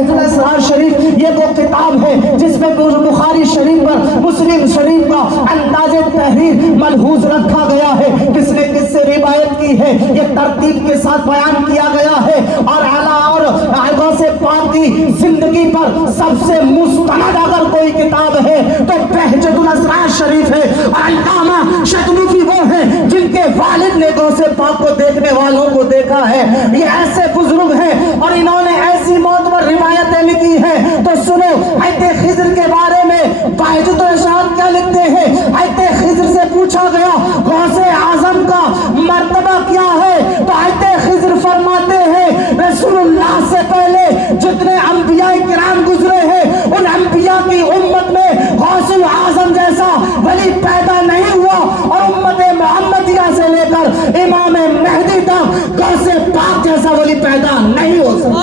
तहज़ुल असरार शरीफ ये वो किताब है जिसमें बुखारी शरीफ पर मुस्लिम शरीफ का अंदाज़े तहरीर मलहूज रखा गया है, किसने किससे रिवायत की है ये तरतीब के साथ बयान किया गया है। और आला और गौसे पाक की जिंदगी पर सबसे मुस्तनद अगर कोई किताब है तो तहज़ुल असरार शरीफ है। और अल्लामा शतनुफी वो है जिनके वालिद ने गौसे पाक को देखने वालों को देखा है। ये ऐसे बुजुर्ग हैं और इन्होंने ऐसी मौत पर रिवायतें लिखी है। तो सुनो आयते खिज्र के बारे में बायजुद इरशाद क्या लिखते हैं। आयते खिज्र से पूछा गया गौसे आजम का मर्तबा क्या है, तो आयते खिज्र फरमाते हैं रसूलुल्लाह से पहले जितने अंबिया किराम गुजरे हैं उन अंबिया की उम्मत में गौसुल आजम जैसा वली पैदा नहीं हुआ, और उम्मत मोहम्मदिया से लेकर इमाम मेहदी तक गौसे पाक जैसा वली पैदा नहीं हो सकता।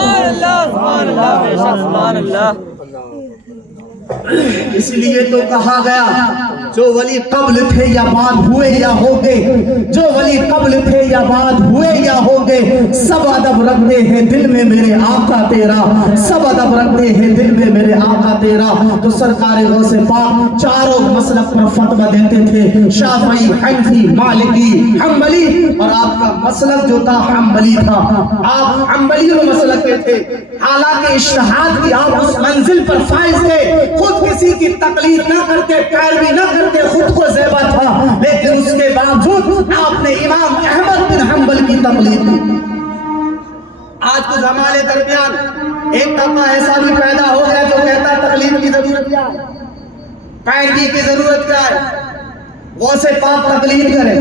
इसलिए तो कहा गया जो वली कब्ल थे या बाद हुए या होगे, जो वली कब्ल थे या बाद हुए या होगे, सब अदब रखते हैं दिल में मेरे आका तेरा, सब अदब रखते हैं दिल में मेरे आका तेरा। तो सरकार गौसे पाक चारों मसलक पर फतवा देते थे, शाफई, हनफी, मालिकी, हम्बली, और आपका मसलक जो था हम्बली था, आप हम्बली मसलक के थे। हालांकि इज्तिहाद की आप उस मंजिल पर फाइज थे, खुद किसी की तकलीफ न करते, पैरवी न करते, खुद को ज़ेबा था, लेकिन उसके बावजूद आपने इमाम अहमद बिन हम्बल की तकलीफ की। आज कुछ हमारे दरमियान एक दफा ऐसा भी पैदा हो गया जो कहता है तकलीफ की जरूरत क्या है, पैरवी की जरूरत क्या है, गौसे पाक तकलीफ करे,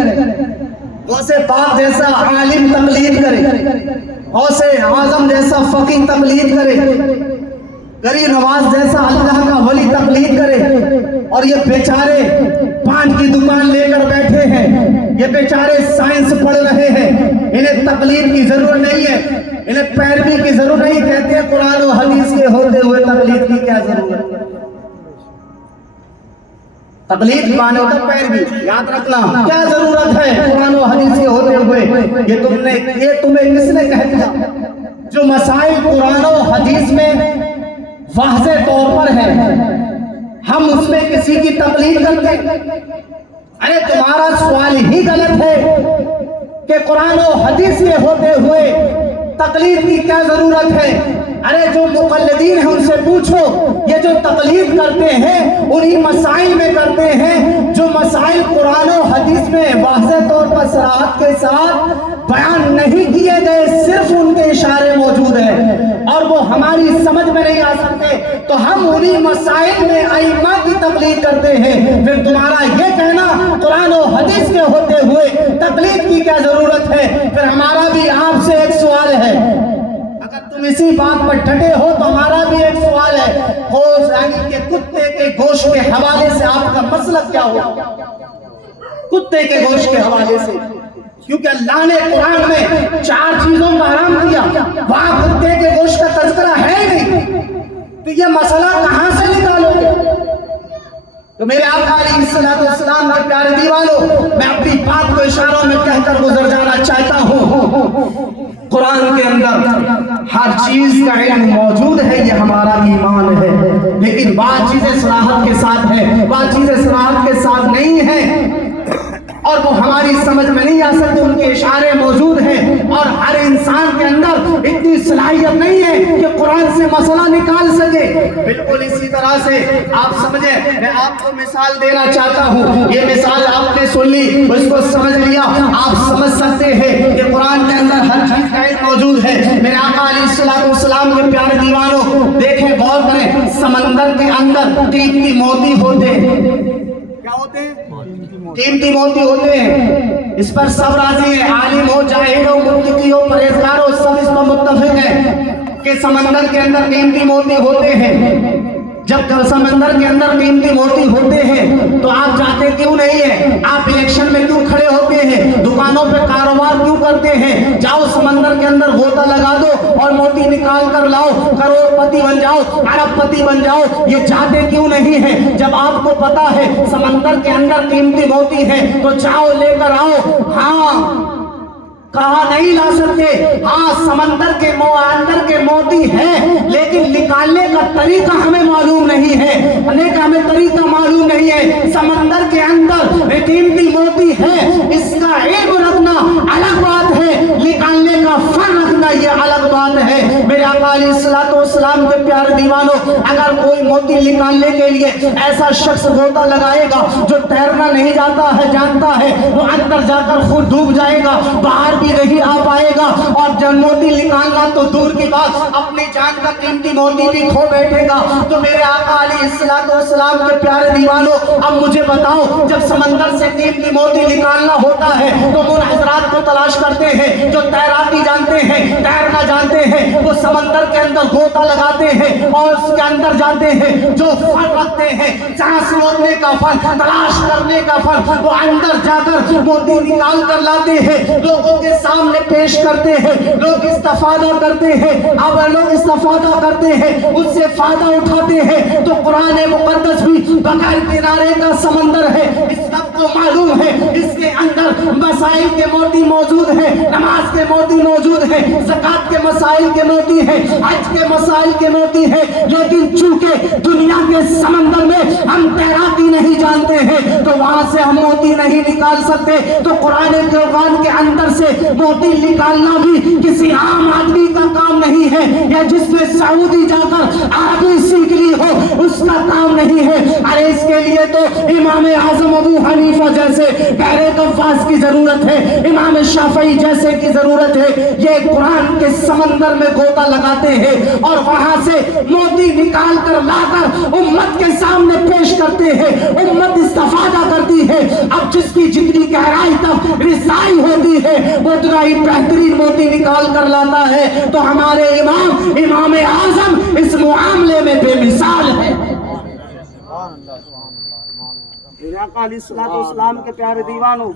गौसे पाक जैसा आलिम तकलीफ करे, गौसे आजम जैसा फकीह तकलीफ करे, गरीब नवाज जैसा अल्लाह का वली तकलीफ करे। और ये बेचारे पान की दुकान लेकर बैठे हैं, ये बेचारे साइंस पढ़ रहे हैं, इन्हें तकलीफ की जरूरत नहीं है, इन्हें पैरवी की जरूरत नहीं। कहते हैं कुरान और हदीस के होते हुए तकलीफ की क्या जरूरत है। तकलीफ माने होता पैरवी, याद रखना, क्या जरूरत है कुरान और हदीस के होते हुए। ये तुम्हें किसने कह दिया। जो मसाइल कुरान और हदीस में वाज़े तौर पर है, हम उसमें किसी की तकलीफ करते। अरे तुम्हारा सवाल ही गलत है कि कुरान और हदीस में होते हुए तकलीफ की क्या जरूरत है। अरे जो मुक़ल्लिदीन है उनसे पूछो, ये जो तकलीफ करते हैं उन्हीं मसाइल में करते हैं जो मसाइल कुरान और हदीस में वाज़े तौर पर सराहत के साथ बयान नहीं किए गए, सिर्फ उनके इशारे मौजूद हैं और वो हमारी समझ में नहीं आ सकते, तो हम उन्हीं मसाइल में अइम्मा की तकलीफ करते हैं। फिर तुम्हारा ये कहना कुरान और हदीस के होते हुए तकलीफ की क्या जरूरत है। फिर हमारा भी आपसे एक सवाल है, अगर तुम इसी बात पर डटे हो तो हमारा भी एक सवाल है, गोश्त यानी कि कुत्ते के गोश्त के हवाले से आपका मसलक क्या हो। कुत्ते के गोश्त के हवाले से, क्योंकि अल्लाह ने कुरान में 4 चीजों का हराम किया, वहां कुत्ते के गोश्त का तज़किरा है ही नहीं, तो ये मसला कहां से निकालोगे। तो मेरे आका अलैहिस्सलाम के प्यारे दीवानों, मैं अपनी बात को इशारों में कहकर गुजर जाना चाहता हूँ। कुरान के अंदर हर चीज का इल्म मौजूद है, ये हमारा ईमान है, लेकिन बात चीजें सराहत के साथ है, बात चीजें सराहत के साथ नहीं है और वो हमारी समझ में नहीं आ सकती। उनके इशारे मौजूद हैं और हर इंसान के अंदर इतनी सलाहियत नहीं है कि कुरान से मसला निकाल सके। बिल्कुल इसी तरह से आप समझे, मैं आपको मिसाल देना चाहता हूँ, ये मिसाल आपने सुन ली, उसको समझ लिया, आप समझ सकते हैं कि कुरान के अंदर हर चीज का इल्म मौजूद है। मेरे आका अलैहिस्सलाम के प्यारे दीवानों, देखें, गौर करें, समंदर के अंदर कीमती मोती होते हैं। क्या होते हैं? कीमती मोती होते हैं। इस पर सब राजी है, आलिम हो, जाहिल हो, मुत्तकी हो, परहेजगार हो, सब इस पर मुत्तफिक है कि समंदर के अंदर कीमती मोती होते हैं। जब समंदर के अंदर कीमती मोती होते हैं तो आप जाते क्यों नहीं है, आप इलेक्शन में क्यों खड़े होते हैं, दुकानों पे कारोबार क्यों करते हैं। जाओ समंदर के अंदर गोता लगा दो और मोती निकाल कर लाओ, करोड़पति बन जाओ, अरबपति बन जाओ, ये जाते क्यों नहीं है। जब आपको पता है समंदर के अंदर कीमती मोती है तो जाओ लेकर आओ। हाँ, कहा नहीं ला सकते, हाँ समंदर के अंदर के मोती हैं, लेकिन निकालने का तरीका हमें मालूम नहीं है, हमें तरीका मालूम नहीं है। समंदर के अंदर कीमती मोती है, इसका इल्म रखना अलग बात है, निकालने का फन रखना ये अलग बात है। मेरे आका अलैहिस्सलातु वस्सलाम के प्यारे दीवानों, अगर कोई मोती निकालने के लिए ऐसा शख्स गोता लगाएगा जो तैरना नहीं जानता है, वो अंदर जाकर खुद डूब जाएगा, बाहर भी नहीं आ पाएगा, और जब मोती निकालना तो दूर की बात, अपनी जान का कीमती मोती भी खो बैठेगा। तो मेरे आका अलैहिस्सलातु वस्सलाम के प्यारे दीवानों, अब मुझे बताओ, जब समंदर से कीमती मोती निकालना होता है तो उन हजरात को तलाश करते हैं जो तैराकी जानते हैं, तैरना जानते हैं, वो समंदर के अंदर गोता लगाते हैं और उसके अंदर जाते हैं, जो फन रखते हैं, सांस रोकने का फन, तलाश करने का फन, वो अंदर जाकर मोती निकाल कर लाते हैं, लोगों के सामने पेश करते हैं, लोग इस्तेफादा करते हैं। अब लोग इस्तेफादा करते हैं, उससे फायदा उठाते हैं। तो कुरान मुकद्दस भी बगैर किनारे का समंदर है, इस सबको मालूम है, इसके अंदर मसाइल के मोती मौजूद है, नमाज के मोती मौजूद है, ज़कात के मसाइल के मोती है, हज के मसाइल के मोती है। लेकिन चूंकि दुनिया के समंदर में हम तैराकी नहीं जानते हैं तो वहां से हम मोती नहीं निकाल सकते। तो कुरान के अंदर से मोती निकालना भी किसी आम आदमी का काम नहीं है, या जिसने सऊदी जाकर अरबी सीख ली हो उसका काम नहीं है। अरे इसके लिए तो इमाम आजम अबू हनीफा जैसे गहरे गव्वास की जरूरत है, इमाम शाफई जैसे की जरूरत है। ये कुरान के समंदर में गोता लगाते हैं और वहां से मोती निकाल कर लाकर उम्मत के सामने पेश करते हैं, उम्मत इस्तेफादा करती है। अब जिसकी जितनी गहराई तक रिसाई होती है वो उतना ही बेहतरीन मोती निकाल कर लाता है। तो हमारे इमाम आजम इस मुआमले में बेमिसाल है। आका अलैहिस्सलातु वस्सलाम के प्यारे दीवानों,